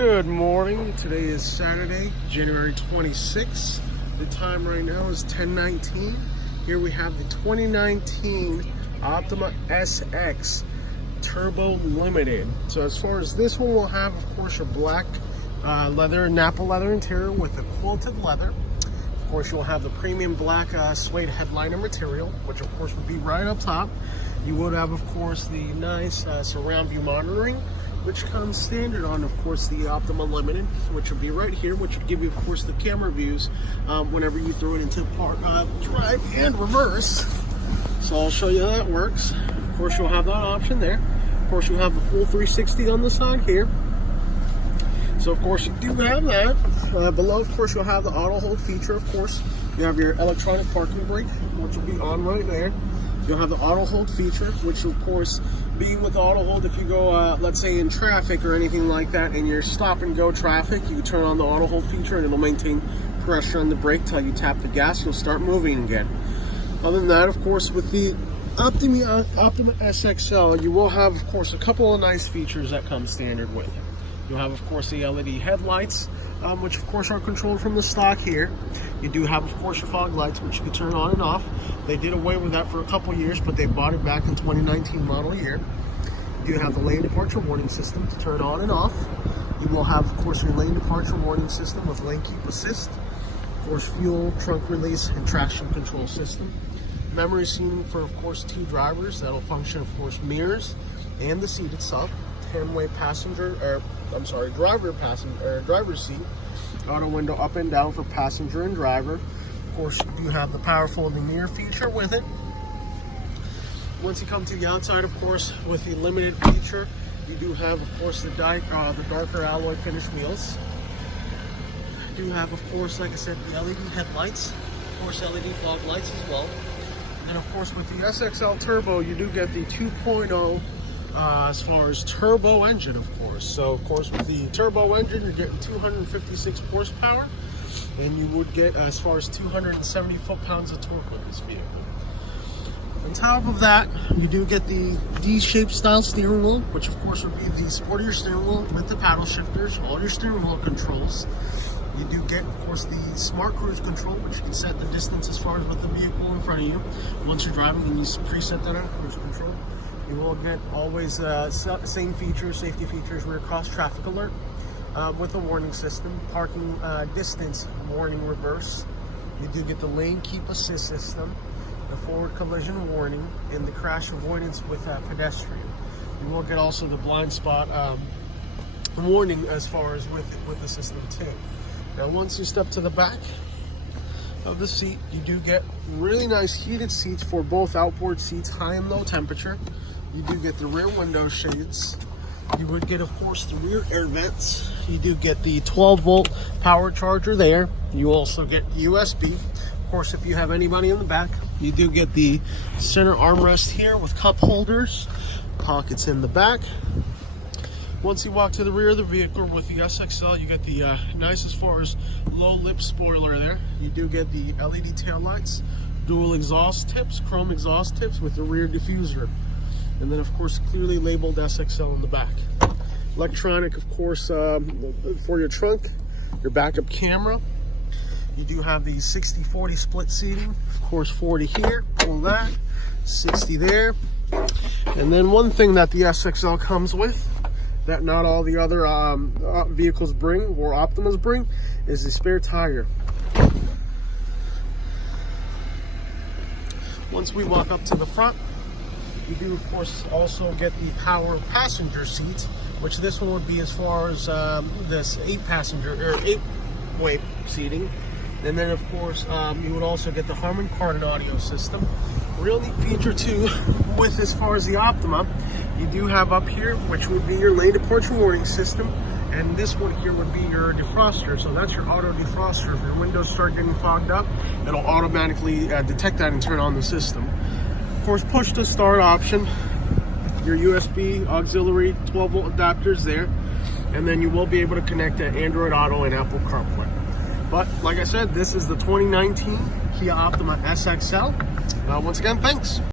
Good morning. Today is Saturday, January 26th. The time right now is 10:19. Here we have the 2019 Optima SX Turbo Limited. So as far as this one, will have, of course, your black leather, Napa leather interior with the quilted leather. Of course, you'll have the premium black suede headliner material, which of course would be right up top. You would have, of course, the nice surround view monitoring, which comes standard on, of course, the Optima Limited, which would be right here, which would give you, of course, the camera views whenever you throw it into park, drive and reverse. So I'll show you how that works. Of course, you'll have that option there. Of course, you'll have the full 360 on the side here. So, of course, you do have that. Below, of course, you'll have the auto hold feature, of course. You have your electronic parking brake, which will be on right there. You'll have the auto hold feature, which, of course, being with the auto hold, if you go, let's say, in traffic or anything like that, and you're stop and go traffic, you can turn on the auto hold feature and it'll maintain pressure on the brake till you tap the gas. You'll start moving again. Other than that, of course, with the Optima SXL, you will have, of course, a couple of nice features that come standard with it. You'll have, of course, the LED headlights, which, of course, are controlled from the stock here. You do have, of course, your fog lights, which you can turn on and off. They did away with that for a couple years, but they brought it back in 2019 model year. You do have the lane departure warning system to turn on and off. You will have, of course, your lane departure warning system with lane keep assist. Of course, fuel, trunk release, and traction control system. Memory seating for, of course, 2 drivers. That'll function, of course, mirrors and the seat itself. 10-way driver's seat. Auto window up and down for passenger and driver. Of course, you do have the power folding mirror feature with it. Once you come to the outside, of course, with the limited feature, you do have, of course, the darker alloy finish wheels. You do have, of course, like I said, the LED headlights, of course, LED fog lights as well. And of course, with the SXL Turbo, you do get the 2.0 as far as turbo engine, of course. So, of course, with the turbo engine, you're getting 256 horsepower, and you would get as far as 270 foot-pounds of torque with this vehicle. On top of that, you do get the D-shaped style steering wheel, which, of course, would be the sportier steering wheel with the paddle shifters, all your steering wheel controls. You do get, of course, the smart cruise control, which you can set the distance as far as with the vehicle in front of you. Once you're driving, you can preset that on cruise control. You will get always same features, safety features, rear cross traffic alert with a warning system, parking distance warning reverse. You do get the lane keep assist system, the forward collision warning, and the crash avoidance with pedestrian. You will get also the blind spot warning as far as with the system too. Now, once you step to the back of the seat, you do get really nice heated seats for both outboard seats, high and low temperature. You do get the rear window shades. You would get, of course, the rear air vents. You do get the 12-volt power charger there. You also get USB. Of course, if you have anybody in the back, you do get the center armrest here with cup holders, pockets in the back. Once you walk to the rear of the vehicle with the SXL, you get the nice as far as low lip spoiler there. You do get the LED taillights, dual exhaust tips, chrome exhaust tips with the rear diffuser. And then, of course, clearly labeled SXL in the back. Electronic, of course, for your trunk, your backup camera. You do have the 60-40 split seating. Of course, 40 here, pull that, 60 there. And then one thing that the SXL comes with that not all the other vehicles bring, or Optimas bring, is the spare tire. Once we walk up to the front, you do, of course, also get the power passenger seats, which this one would be as far as this 8-way seating. And then, of course, you would also get the Harman Kardon audio system. Real neat feature too, with as far as the Optima, you do have up here, which would be your lane departure warning system, and this one here would be your defroster. So that's your auto defroster. If your windows start getting fogged up, it'll automatically detect that and turn on the system. Of course, push to start option, your USB auxiliary 12-volt adapters there, and then you will be able to connect to Android Auto and Apple CarPlay. But like I said, this is the 2019 Kia Optima SXL. Once again, thanks.